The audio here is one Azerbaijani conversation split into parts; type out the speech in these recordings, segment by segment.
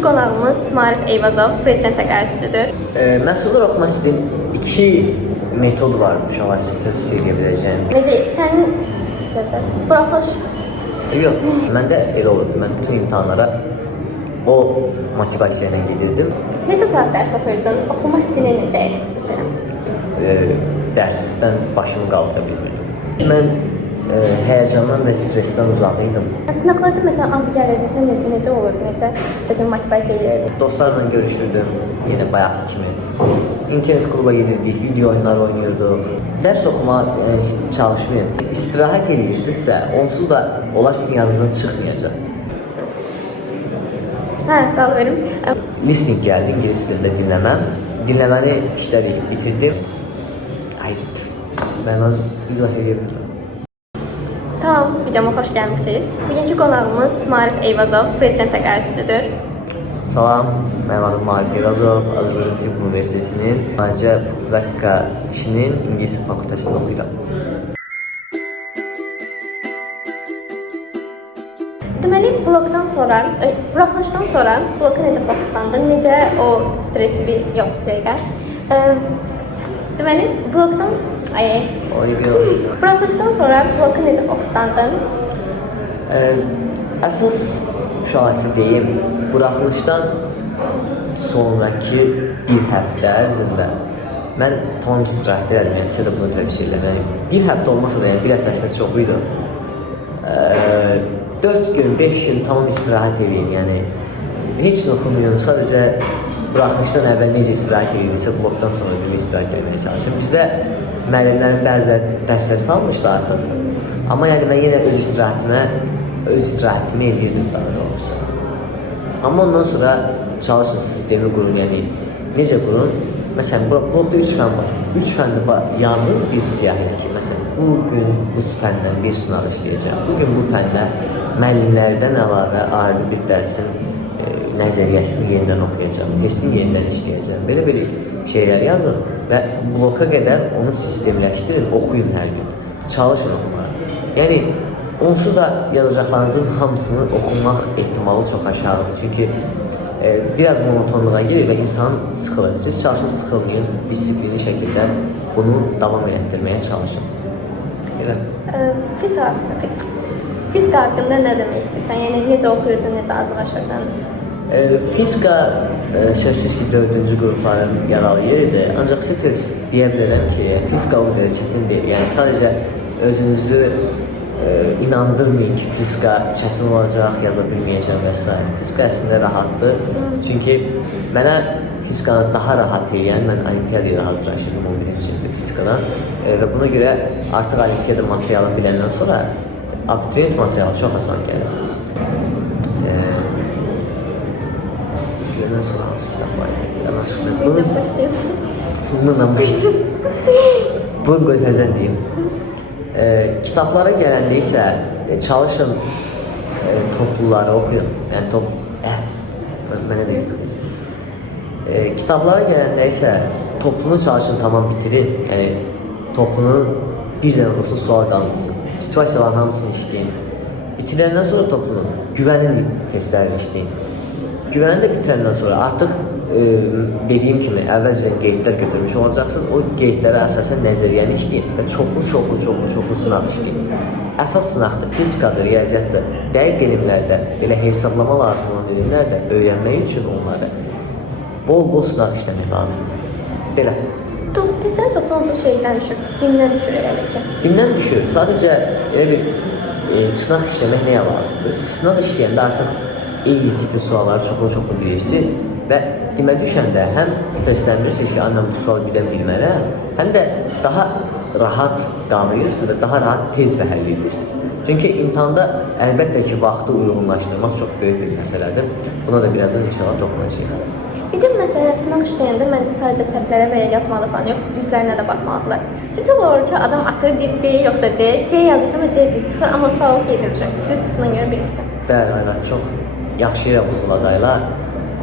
Bugünkü qonağımız Maarif Eyvazov, prezident təqaüdçüdür. Məhsullar oxumaq istəyim. İki metod var uşaqlar üçün tövsiyə edə biləcəyim. Necə, sənin buraxılış? Yox, məndə elə olurdu. Mən bütün imtahanlara o motivasiya ilə gedirdim. Necə saat dərs oxuyurdun? Oxuma stili necə idi xüsusən? Dərsdən başımı qaldıra bilmirdim. Mən həyəcandan və stressdən uzaq idim. Sınaqlarda məsələn az gəlirdisə necə olurdu? Necə özünü motivasiya edirdin? Dostlarla görüşürdüm, yenə bayaq kimi. İnternet kluba gedirdik, video oyunları oynayırdıq. Dərs oxumağa çalışmayın. İstirahət edirsinizsə, onsuz da onlar sizin yanınızdan çıxmayacaq. Hə, sağ ol verim. Listening gəldi, ingilis dilində dinləməm. Dinləməni işlədik, bitirdim. Ay, mən onu izah edirəm. Salam, videoma xoş gəlmişsiniz. Bugünkü qonağımız Maarif Eyvazov, prezident təqaüdçüdür. Salam, mənim adım Maarif Eyvazov, Azərbaycan Tibb Universitetinin Müalicə Profilaktika işinin İngilis fakültəsində oxuyuram. Deməli, buraxılışdan sonra bloka necə fokuslandın, necə o stresi yox, dəqiqə. Deməli, buraxılışdan sonra bloka necə fokuslandın? Əsas şahisi deyim, buraxılışdan sonraki bir həftə ərzində mən tamam istirahət edirəm, yəni sizə də bunu tövsiyə edirəm. Bir həftə olmasa da, yəni bir həftəsində çox idi. 4 gün, 5 gün tamam istirahət edin, yəni heç nə oxumayın, sadəcə buraxılışdan əvvəl necə istirahət edirsə, blokdan sonra bir istirahət etməyə çalışın. Bizdə müəllimlərin bəziləri dərslər salmışdı artıq, amma yəni mən yenə öz istirahətimi edirdim daha doğrusu. Amma ondan sonra çalışın sistemi qurun, yəni necə qurun? Məsələn, blokda 3 fən var. 3 fəndə yazın bir siyahıya ki, məsələn, bu gün bu fəndən bir sınaq işləyəcəm. Bugün bu fəndə müəllimlərdən əlavə ayrı bir dərsin nəzəriyyəsini yenidən oxuyacağım, testini yenidən işləyəcəm. Belə şeylər yazın və bloka qədər onu sistemləşdirin, oxuyun hər gün. Çalışın oxumağa. Yəni, onsuz da yazacaqlarınızın hamısını oxumaq ehtimalı çox aşağıdır. Çünki biraz monotonluğa girir və insan sıxılır. Siz çalışın, sıxılmayın, disiplinli şəkildə bunu davam etdirməyə çalışın. Fizika haqqında nə demək istəyirsən? Yəni, necə oxuyurdun, necə hazırlaşırdın? Fizika sözsüz ki 4-cü qrupların yaralı yeridir. Ancaq sizə deyə bilərəm ki, fizika o qədər çətin deyil. Yəni, sadəcə özünüzü inandırmayın ki, fizika çətin olacaq, yaza bilməyəcəm və s. Fizika əslində rahatdır. Çünki mənə fizikanı daha rahat edən, mən olimpiyadaya hazırlaşırdım 11-ci sinifdə fizikadan və buna görə artıq olimpiyada materialını biləndən sonra abituriyent materialı çox asan gəlir. Görəndən sonra hansı kitab var idi? Bununla başlayayım. Bunu qoy təzən deyim. Kitablara gələndə isə çalışın topluları oxuyun. Yəni mənə deyim. Kitablara gələndə isə toplunu çalışın tamam bitirin. Yəni toplunun bir dənə olsun sual qalmasın. Situasiyaların hamısını işləyin. Bitirəndən sonra toplunun güvənin testlərini işləyin. Güvəni də bitirəndən sonra artıq dediyim kimi əvvəlcədən qeydlər götürmüş olacaqsın. O qeydlərə əsasən nəzəriyyəni işləyin və çoxlu sınaq işləyin. Əsas sınaqdır, fizikadır, riyaziyyatdır. Dəqiq elmlərdə, belə hesablama lazım olan elmlərdə öyrənmək üçün onları bol sınaq işləmək lazımdır. Belə. Testlər çox sonsuz şeydən düşür, dindən düşür elə ki. Dindən düşür. Sadəcə elə bir sınaq işləmək nəyə lazımdır? Sınaq işləyəndə artıq eyni tipli sualları çoxlu bilirsiniz və demə düşəndə həm stresslənmirsiniz ki, anam bu sualı bilməliyəm, həm də daha rahat qavrayırsınız və daha rahat tez və həll edirsiniz. Çünki imtahanda əlbəttə ki, vaxtı uyğunlaşdırmaq çox böyük bir məsələdir. Buna da birazdan inşallah toxunacağıq. Bir də məsələn, sınaq işləyəndə məncə sadəcə səhvlərə belə yazmalı falan yox, düzlərinə də baxmalıdırlar. Çünki olur ki, adam atır deyib B yoxsa C yazırsan və C düz çıxır, amma sual gedirsən, düz çıxdığına görə bilmirsən. Bəli, çox yaxşı yerə vurguladaylar.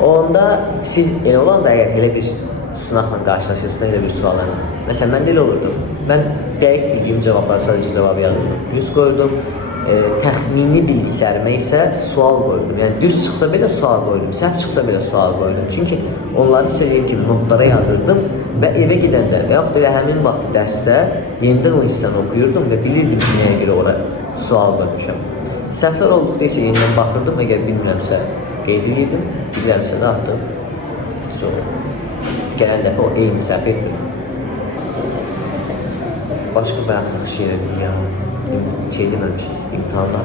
Onda siz elə olan da əgər elə bir sınaqla qarşılaşırsınız, elə bir suallarla. Məsələn, mən də elə olurdum. Mən dəqiq bildiyim cavabları sadəcə cavabı yazırdım. 100 qoyurdum. təxmini bildiklərimə isə sual qoydum. Yəni düz çıxsa belə sual qoydum, səhv çıxsa belə sual qoydum. Çünki onları istədiyim kimi notlara yazırdım və evə gedəndə və yaxud da həmin vaxt dərsdə yenidən o hissəni oxuyurdum və bilirdim ki, nəyə görə ora sual qoymuşam. Səhvlər olduqda isə yenidən baxırdım, əgər bilmirəmsə qeyd edirdim, bilirəmsə də artıq sonra gələn dəfə o eyni səhv etmirdim. Başqa bıraxmaq şiir edim ya. Şey deməmişim, imtihanda.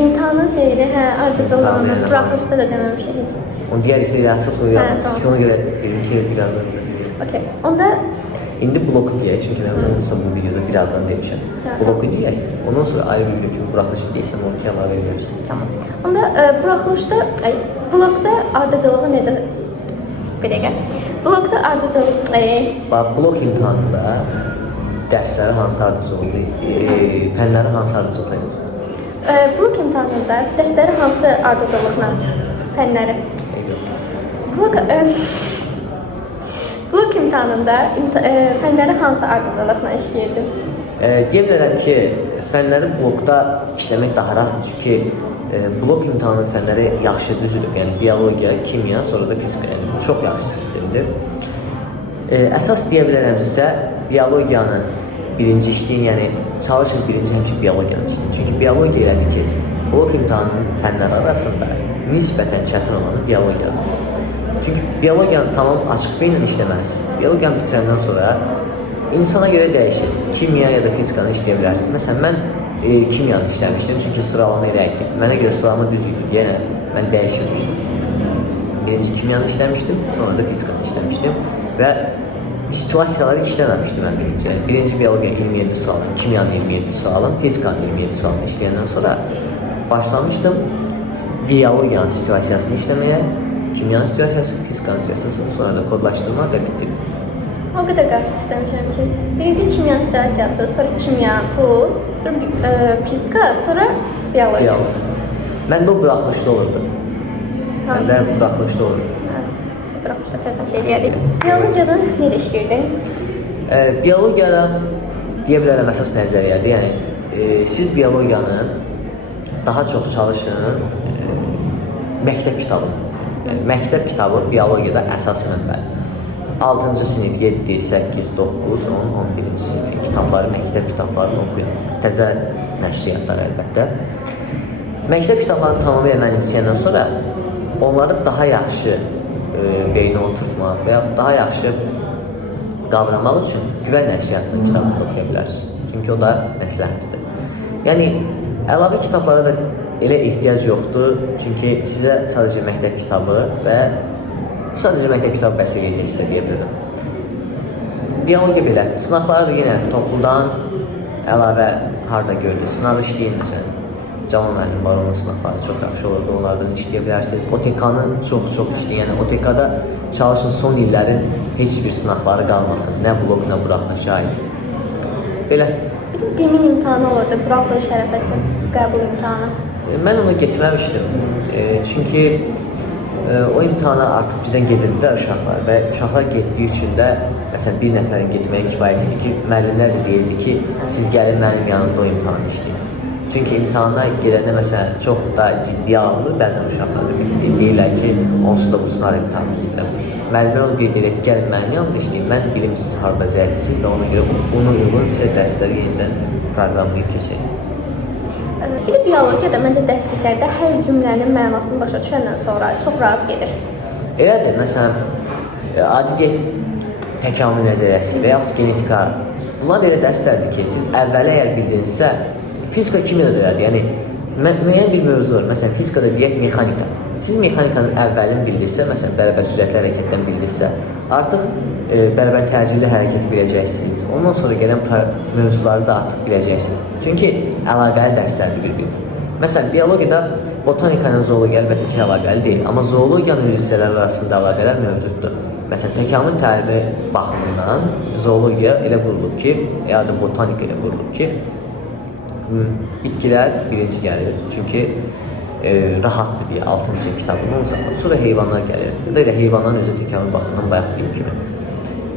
İmtihanın şeydi, hə, ardıcıllığını buraxışda da deməmişik heç. Onu digər iki əsas o yapmışıq ki, ona görə dedim ki, birazdan bizə. Okey, onda... İndi bloku deyək, çünki mən olmuşsa bu videoda birazdan demişəm. Bloku deyək, ondan sonra ayrı bir video buraxışı deyirsəm, onu ki, əlavə ediyorsun. Tamam. Onda buraxılışda, blokda ardıcılığı necə... Bir dəqiqə. Blokda ardıcılıq... Blok imtihanında dərsləri hansı ardıcılığı, fənləri hansı ardıcılığı edəcək? Blok imtihanında dərsləri hansı ardıcılıqla fənləri? Blok imtihanında fənləri hansı ardıcılıqla işləyirdim? Deyə bilərəm ki, fənləri blokda işləmək daha rahatdır, çünki blok imtihanı fənləri yaxşı düzülüb, yəni biologiya, kimya, sonra da fizika, yəni çox yaxşı sistemdir. Əsas deyə bilərəm sizə, biologiyanı birinci işləyin, yəni çalışın birinci həmişə biologiyanı işləyin. Çünki biologiya elədir ki, blok imtihanının fənləri arasında nisbətən çətin olanı biologiyadır. Çünki biologiyanı tamam açıq beyinlə işləməlisiniz. Biologiyanı bitirəndən sonra insana görə dəyişir. Kimya ya da fizikanı işləyə bilərsiniz. Məsələn, mən kimyanı işləmişdim, çünki sıralama elə idi. Mənə görə sıralama düz idi, yəni mən dəyişirmişdim. Birinci kimyanı işləmişdim, sonra da fizikanı işləmişdim və situasiyaları işləməmişdim mən birinci. Yəni, birinci biologiya 27 sualın, kimyanı 27 sualın, fizikanı 27 sualını işləyəndən sonra başlamışdım biologiyanın situasiyasını işləməyə, kimyanın situasiyası, fizikanın situasiyasını, sonra da kodlaşdırma və bitirdim. O qədər qarşı işləmişəm ki, birinci kimya situasiyası, sonra kimya, full, sonra fizika, sonra biologiya. Məndə o buraxılışda olurdu. Məndə buraxılışda olurdu. Buraxılışda təzən şey deyərik. Biologiyada necə işləyirdin? Biologiyada deyə bilərəm əsas nəzəriyyədir. Yəni, siz biologiyanı daha çox çalışın məktəb kitabı. Yəni, məktəb kitabı biologiyada əsas mənbədir. 6-cı sinif, 7, 8, 9, 10, 11-ci sinif kitabları, məktəb kitablarını oxuyun. Təzə nəşriyyatlar əlbəttə. Məktəb kitablarını tamamilə mənimsəyəndən sonra onları daha yaxşı beyninə oturtmaq və yaxud daha yaxşı qavramaq üçün güvən nəşriyyatının kitabını oxuya bilərsiniz. Çünki o da məsləhətlidir. Yəni, əlavə kitablara da elə ehtiyac yoxdur. Çünki sizə sadəcə məktəb kitabı və sadəcə məktəb kitabı bəs edəcəksə deyə bilərəm. Biologiya belə. Sınaqları da yenə toplumdan əlavə harda görülür. Sınav işləyin, məsələn. Cavan müəllim var, onun sınaqları çox yaxşı olurdu. Onlardan işləyə bilərsiniz. OTK-nı çox işləyin. Yəni, OTK-da çalışın son illərin heç bir sınaqları qalmasın. Nə blok, nə buraxılış aid. Belə. Bir demin imtihanı olurdu, buraxılış ərəfəsi, qəbul imtihanı. Mən onu getməmişdim. Çünki o imtihana artıq bizdən gedirdilər uşaqlar və uşaqlar getdiyi üçün də məsələn bir nəfərin getməyə kifayət edir ki, müəllimlər də deyirdi ki, siz gəlin mənim yanımda o imtihanı işləyin. Çünki imtihana gedəndə məsələn çox da ciddiyə alınır bəzən uşaqlar deyirlər ki, onsuz da bu sınav imtihanı edirəm. Müəllimlər onu qeyd edir ki, gəlin mənim yanımda işləyin, mən bilim siz harda zəifsiniz və ona görə ona uyğun sizə dərsləri yenidən proqramlayıb keçək. Bir biologiyada məncə dərsliklərdə hər cümlənin mənasını başa düşəndən sonra çox rahat gedir. Elədir, məsələn, adi təkamül nəzəriyyəsi və yaxud genetika. Bunlar elə dərslərdir ki, siz əvvəli əgər bildinizsə, fizika kimiyada da elədir. Yəni, müəyyən bir mövzu var, məsələn, fizikada deyək mexanika. Siz mexanikanın əvvəlini bildirsə, məsələn, bərabər sürətli hərəkətdən bildirsə, artıq bərabər təcili hərəkət biləcəksiniz. Ondan sonra gələn mövzuları da artıq biləcəksiniz. Çünki əlaqəli dərslərdir bir-birinə. Məsələn, biologiyada botanika ilə zoologiya əlbəttə ki, əlaqəli deyil, amma zoologiyanın hissələri arasında əlaqələr mövcuddur. Məsələn, təkamül təlimi baxımından zoologiya elə qurulub ki, ya da botanika elə qurulub ki, bitkilər birinci gəlir. Çünki rahatdır deyə 6-cı sinif kitabında olsa, sonra heyvanlar gəlir. Ya da elə heyvanların özü təkamül baxımından bayaq deyim kimi.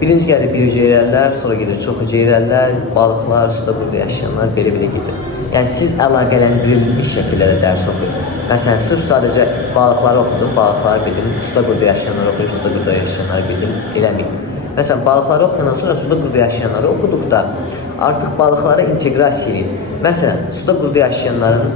Birinci gəlir bir hüceyrələr, sonra gedir çox hüceyrələr, balıqlar, suda burada yaşayanlar belə-belə gedir. Yəni siz əlaqələndirilmiş şəkildə də dərs oxuyun. Məsələn, sırf sadəcə balıqları oxudum, balıqları bildim, suda qurda yaşayanları oxuyub, suda qurda yaşayanları bildim, eləməyin. Məsələn, balıqları oxuyandan sonra suda qurda yaşayanları oxuduqda artıq balıqlara inteqrasiya edin. Məsələn, suda qurda yaşayanların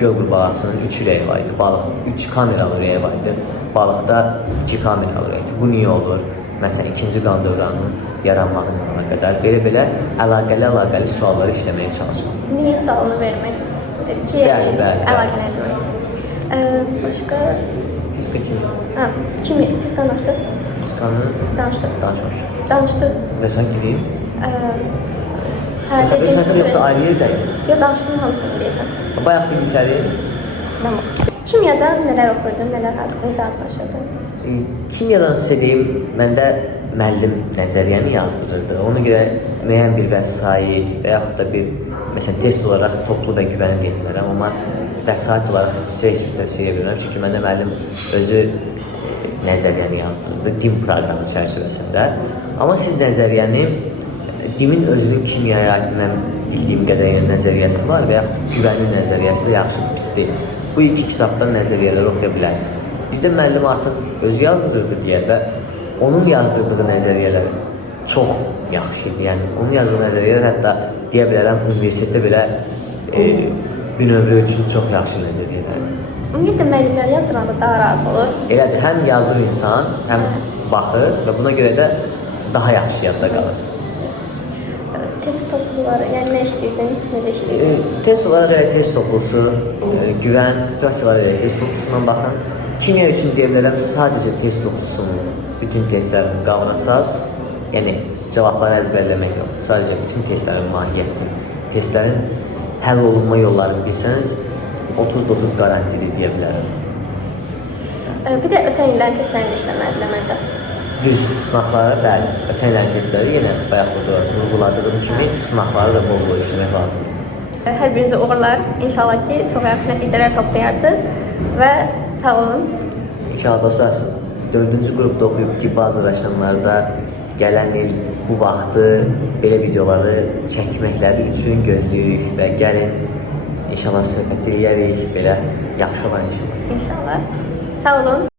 göl qurbağasının 3 ürəyi var idi, balıq 3 kameralı ürəyi var idi, balıqda 2 kameralı ürəyi idi. Bu niyə olur? Məsələn, ikinci qan dövranının yaranmağına qədər belə əlaqəli sualları işləməyə çalışın. Niyə sualını vermək? Bəli. Əlaqələndirmək. Başqa? Fiska kimi? Kimi? Fiskan danışdıq? Fiskanı Danışdıq. Danışdıq. Və sən kimi? Hərdə Sənətə yoxsa ayrı yerdəyim? Yox, danışdığın hamısını deyəsən. Bayaq dedikləri? Tamam. Kimyada nələr oxurdun, nələr hazırlaşırdın? Kimyadan sizə deyim, məndə müəllim nəzəriyyəni yazdırırdı. Ona görə müəyyən bir vəsait və yaxud da bir, məsələn, test olaraq toplu və güvənli etmərəm, amma vəsait olaraq sizə heç bir tövsiyə edirəm. Çünki məndə müəllim özü nəzəriyyəni yazdırırdı, DİM proqramı çərçivəsində. Amma siz nəzəriyyəni, DİM-in özünün kimyaya aid mən bildiyim qədər nəzəriyyəsi var və yaxud güvənli nəzəriyyəsi də yaxşı, pis deyil. Bu iki kitabdan nəzəriyyələri oxuya bilərsiniz. Bizdə müəllim artıq özü yazdırırdı deyəndə, onun yazdırdığı nəzəriyyələr çox yaxşı idi. Yəni, onun yazdığı nəzəriyyələr hətta deyə bilərəm, universitetdə belə bünövrə üçün çox yaxşı nəzəriyyələrdir. Ümumiyyətlə, müəllimlər yazdıranda daha rahat olur. Elədir, həm yazır insan, həm baxır və buna görə də daha yaxşı yadda qalır. Test topluları, yəni nə işləyirdin, necə işləyirdin? Test olaraq elə test toplusu, güvən, situasiyalar elə test toplusundan baxın. Kimya üçün deyə bilərəm, sadəcə test toplusunu, bütün testlərini qavrasaz, yəni cavabları əzbərləmək yox, sadəcə bütün testlərin mahiyyətini, testlərin həll olunma yollarını bilsəniz, 30-30 qarantili deyə bilərəm. Bir də ötən illərin testlərini işləməlidir məncə. Düz sınaqlara, bəli, ötən illərin testləri yenə bayaq burada vurguladığım kimi sınaqları da bol-bol işləmək lazımdır. Hər birinizə uğurlar. İnşallah ki, çox yaxşı nəticələr toplayarsınız və sağ olun. İnşallah dostlar, 4-cü qrupda oxuyub tibb hazırlaşanlarda gələn il bu vaxtı belə videoları çəkməkləri üçün gözləyirik və gəlin inşallah söhbət edərik, belə yaxşı olan inşallah. İnşallah. Sağ olun.